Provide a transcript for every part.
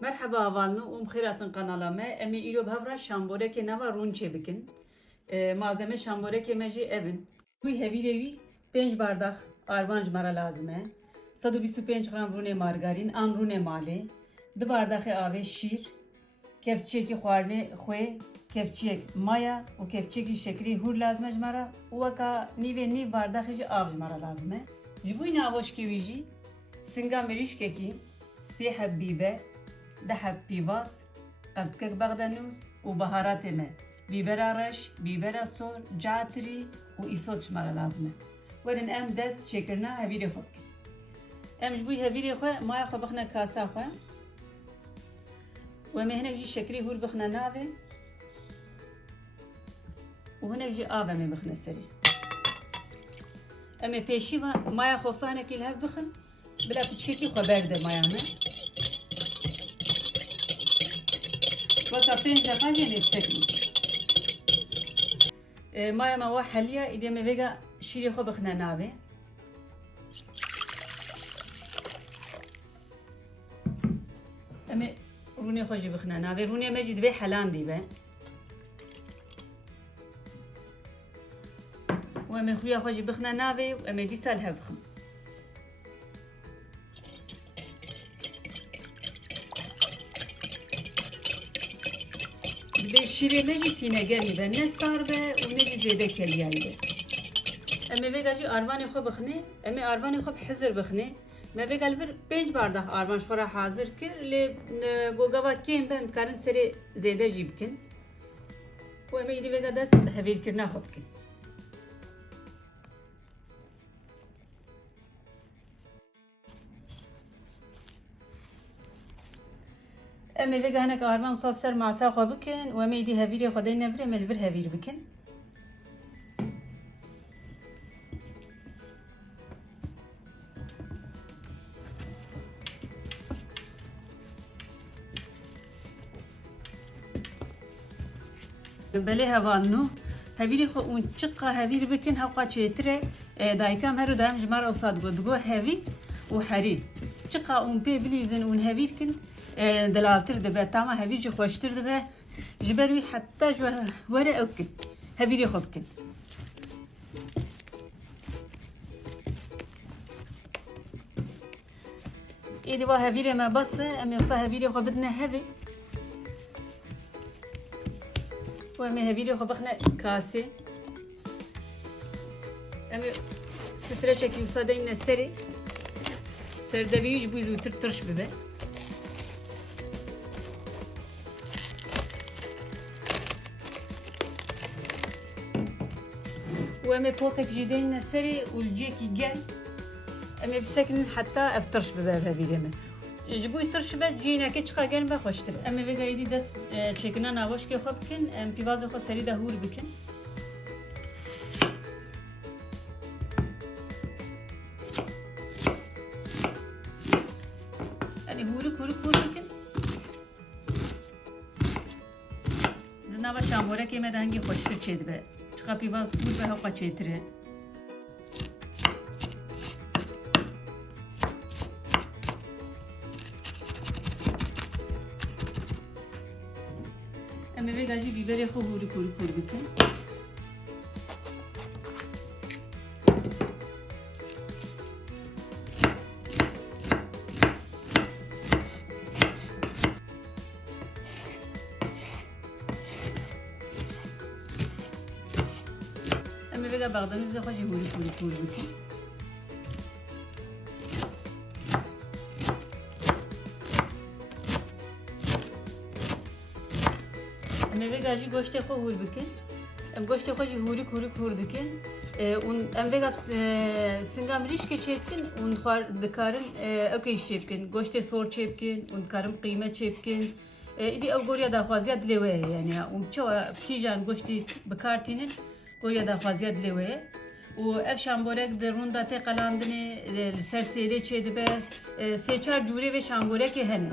Merhaba avalnu, xeyratın kanalama. Emi îro bhavra şamboreke nava runçe bikin. Malzeme şamboreke meji evin. Bu hevîrê wî 5 bardak arvanc mara lazım e. 125 gram rûnê margarin, an rûnê malê. 2 bardaxê avê şîr, kevçiyekî xwarinê xwe, kevçiyek maya û kevçiyekî şekerî hûr lazım e ji mara. û weka nîvê nîv bardaxê jî av ji mara lazım e. Ji bo î navoşkê wî jî singa mirîşkekî, 3 heb bîber, 10 heb pîvaz, qevtkek bexdenûs û beharatê me. Bîbera reş, bîbera sor, catirî û îsot ji mara lazım e. Werin em dest çêkirina hevîrê xwe bikin. Em ji bo hevîrê xwe maya xwe bixine kasa xwe. û em ê hinek jî şekerî hûr bixine navê û hinek jî av em ê bixine serê. Em ê pêşî maya xwe wisa hinekî li hev bixin, bila piçkekî xwe berde maya me. Weka 5 deqa jê lê sekin. Maya me wa heliya, îdî em ê vêga şîrê xwe bixine navê. Em ê rûnê xwe jî bixine navê. Rûnê me jî divê helandî be. û em ê xuya xwe jî bixine navê û em ê dîsa li hev bixin. Divê şîrê me jî tînegerî be, ne sar be û ne jî zêde keliyayî be. Em ê vêga jî arvanê xwe bixine, em ê arvanê xwe bi hizir bixine. Me vêga li vir 5 bardak arvan ji xwe re hazir kir, lê gogava kêm be em dikarin serê zêde jî bikin. û em ê îdî vêga dest bi hevîrkirina xwe bikin. Em ê vêga hinek arvan wisa ser masa xwe bikin û em ê îdî hevîrê xwe deyne vir, em ê li vir hevîr bikin. Belê hevalnû, hevîrê xwe û çiqa hevîr bikin, hewqa çêtir e. Dayikam her û dayem ji me re wisa digo hevîr û herî. Çiqa û pê bilîzin û hevîr kin, dilavtir dibe, tama hevîr jî xweştir dibe. Ji ber wî heta ji were ew bikin. Hevîrê xwe bikin. Îdî wa hevîrê me bes e, em ê wisa hevîrê xwe bidine hevê. û em ê hevîrê xwe bixine kasê. Em ê streçekî wisa deyne serê. Serdevî ji bo zûtir tirş bibe. û em ê potek jî deyne serê û li ciyekî gel. Em ê bisekinin heta ev tirş bibe ev hevîrê me. Ji bo tirş be ciyînekê çiqa gelin be xweştir. Em ê vêga îdî dest çêkirina navoşkê xwe bikin, em pîvazê xwe serî de hûr bikin. Yani hûrik hûr bikin. Di nava şamborekê me de hingî xweştir çê dibe. Çiqa pîvaz hûr be hewqa çêtir e. Em ê vêga jî bîberê xwe hûrik hûr bikin. Em ê vêga bexdenûzê xwe jî hûrik hûr bikin. Em ê vêga jî goştê xwe hûr bikin. Em goştê xwe jî hûrik hûr dikin. û em vêga singa mirîşkê çê dikin û dikarin ewkê jî çê bikin. Goştê sor çê bikin û dikarin qîme çê bikin. Îdî ew goriya daxwaziya dilê we ye yani û çawa kîjan goştî bikartînin goriya daxwaziya dilê we ye. û ev şamborek di rûnda tê qelandinê li ser sêrê çê dibe. Sê çar cûrê vê şamborekê hene.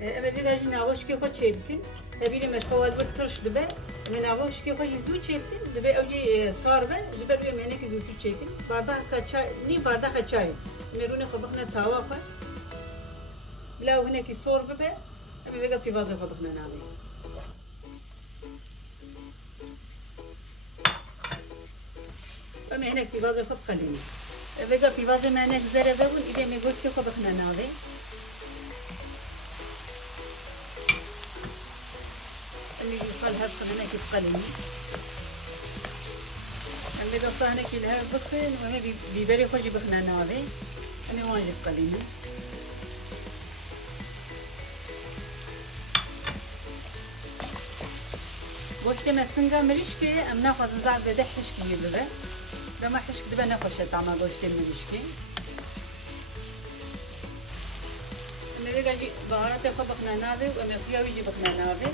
Em ê vêga jî navoşkê xwe çê bikin. Hevîrê me xwe wal bir tirş dibe. من أبوش كي خوي زود شيكن دبي أوجي صار به جبر بيوم هناك زود شيكن باردها كشاي ني باردها كشاي ميروني خبخنا تواقع بلا هناك صور به أما بيجا في فازة خبخنا نامي أما هناك في فازة خب خليني بيجا في فازة ما هناك زرع بقول إذا ميقولش كي خبخنا نامي اللي يقال هذا هناك يتقلني اللي ده صار هناك الها بخن وما بيبري خوش بخنا نابي أنا واجب قليني گوشت مسنگا مریشکی ام نخواست زعب بده حشکی میده دما حشک دبه نخوشه طعم گوشت مریشکی میگه جی بهارات خوب بخنا نابی و مخیاوی جی بخنا نابی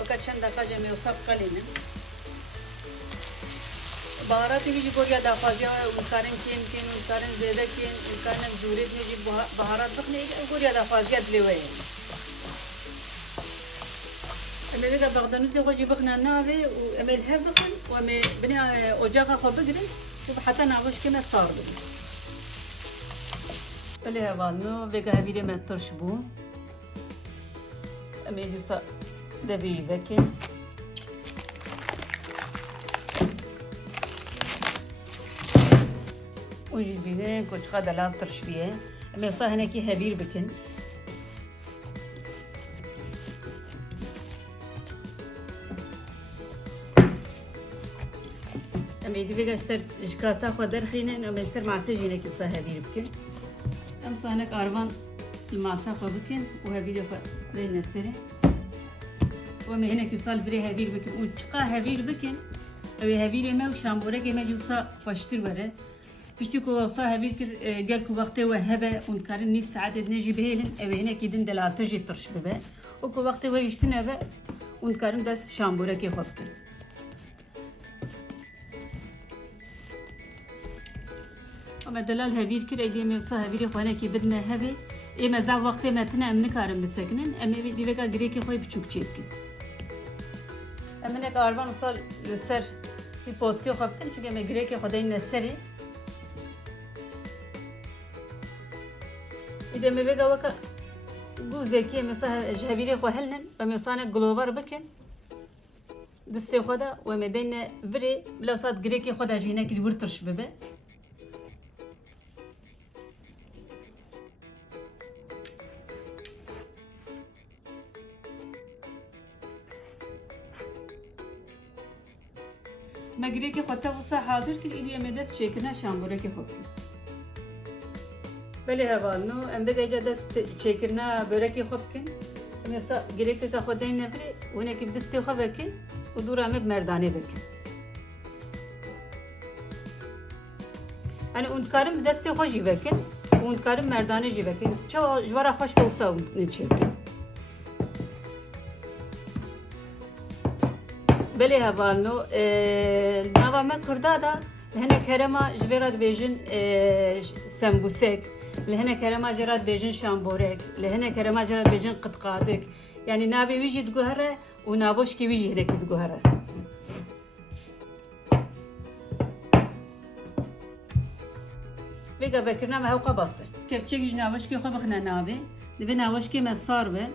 وقت چند دقیقه جمعی وصف قلینه بهارات بيجي بوريا دافاجا وكارن كين وكارن زيادة كين وكارن زوري بيجي بهارات بخني بوريا دافاجا دلوي اللي بيجا بغدانوس دي خوجي بخنا نافي وأمل هبخن وأمي بني أوجاقا خو بقرن وحتى نعوش كنا صار بني اللي هبالنو بيجا هبيري ما ترشبو أمي دوسا دبي بكين وجد بينه كل شغله دلاب ترشبيه أما صار هنا كي هبير بكن أما يدي بيجا سر إشكاسا خدر خينن أما سر معسى هنا كي صار هبير بكن أما صار هناك أربان المعسى خو بكن وهبير خو لين السرة وأما هنا كي صار فري هبير بكن وشقا هبير بكن أو هبير ما وشامبورة كي ما جوسا فاشتر وره بيشتي كو صاحبي كر قال كو وقته وهبه ونكارن نيف ساعات نجي بهلن او هنا كيدن دلاتجي ترش ببه وكو وقته ويشتنا به ونكارن داس شامبوره كي خوب كر اما دلال هبير كر ايدي مي صاحبي خو هنا كي بدنا هبه اي مزع وقته ما تنا من كارن مسكنن اما دي بقى غريكي خوي بچوك چيبكن اما نك اربان وصل لسر في بوتكي خوب كن چونكه ما غريكي خدای نسري إذا ما بقى وكا جوزي كي مثلا جهبيري خو هلنن ومثلا جلوبر بكن دستي خدا ومدينة فري بلا صاد جريكي خدا جينا كي ورترش ببه ما جريكي خدا وصا حاضر كل إيدي مدت شيكنا شامبورة كي خدا بله هوالنو ام بگه جا دست چکرنا برکی خوب کن مثلا گریک که خودی نفری و نه که دستی خوب کن و دور آمد مردانه بکن یعنی اون کارم دستی خوشی بکن و اون کارم مردانه جی بکن چه جوارا خوش بوسا نچه بله هوالنو نوا ما کرده دا هنه کرما جبرات بیجن سمبوسک لهنا كرما جرات بيجن شامبورك لهنا كرما جرات بيجن قطقاتك يعني نابي ويجي تقهره ونابوش كي ويجي هناك تقهره بيجا بكرنا ما هو قبصر كيف تيجي نابوش كي خبخنا نابي نبي نابوش كي ما صار به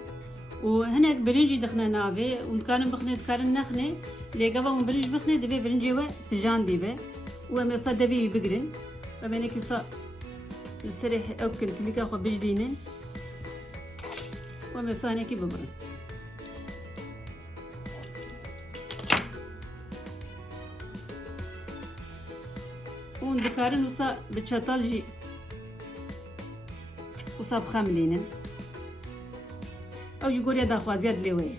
وهناك برنجي دخنا نابي ونكان بخنا كان نخني اللي قبل من برنج بخنا دبي برنجي و بجان ديبه وما يصاد دبي بقرن فبينك يصاد السريح أو كنت لك أخو بجدينين ومصاني كي ببرن وندكارن وصا بتشطل جي وصا بخاملينن أو جي قوريا داخوا زياد لوي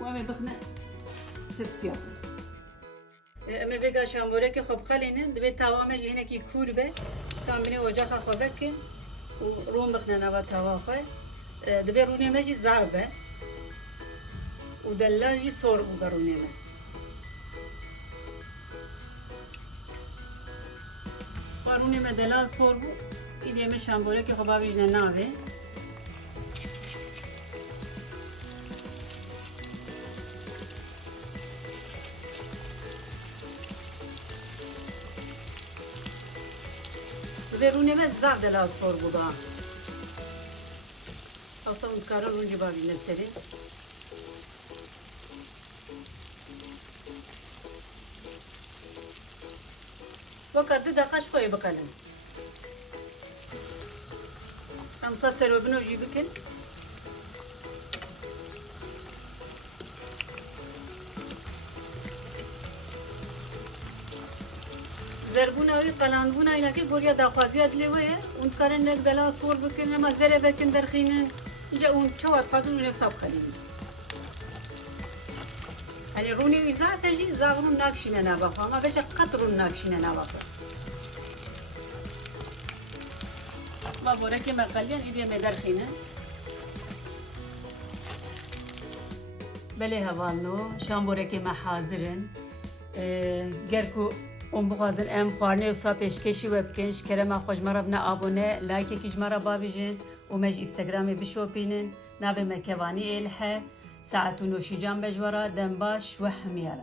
وامي بخنا تتسياق اما بگا شامبوره که خوب خلینن دبی تاوامه جهنه کی کور به کام بینه وجاخه خوبه کن و روم بخنه نوا تاوافه دبی رونه مجی زعبه و دلال جی سور بو برونه مه و رونه مه دلال سور بو ایدی ام شامبوره که خب بیجنه ناوه و رونه من زغ دلا سور بودا اصلا اون کارا رونجی با بیجنه سری و کرده دقیقش خوی بکنم سمسا سروبنو جی بکن زربونه وی قلاندونه اینا که گوریا داخوازیات لیوه اون کارن نک دلا سور بکن اما زره بکن درخینه اینجا اون چواد خازن اون حساب خلیم hani runi zaten ji zavrun nakşine ne bak ama beşe katrun nakşine ne bak. Ma boreke meqalyan idiye mederxine. Bele havalno şam boreke me hazirin. Gerku اون بخوازن ام خوارنه و سا پیشکشی وبکنش کرما خوش مرا بنا abone لایک کیج مرا باویجن و مج اینستاگرام بشوپینن نابه مکوانی الها ساعتون و شیجان بجورا دنباش و همیارا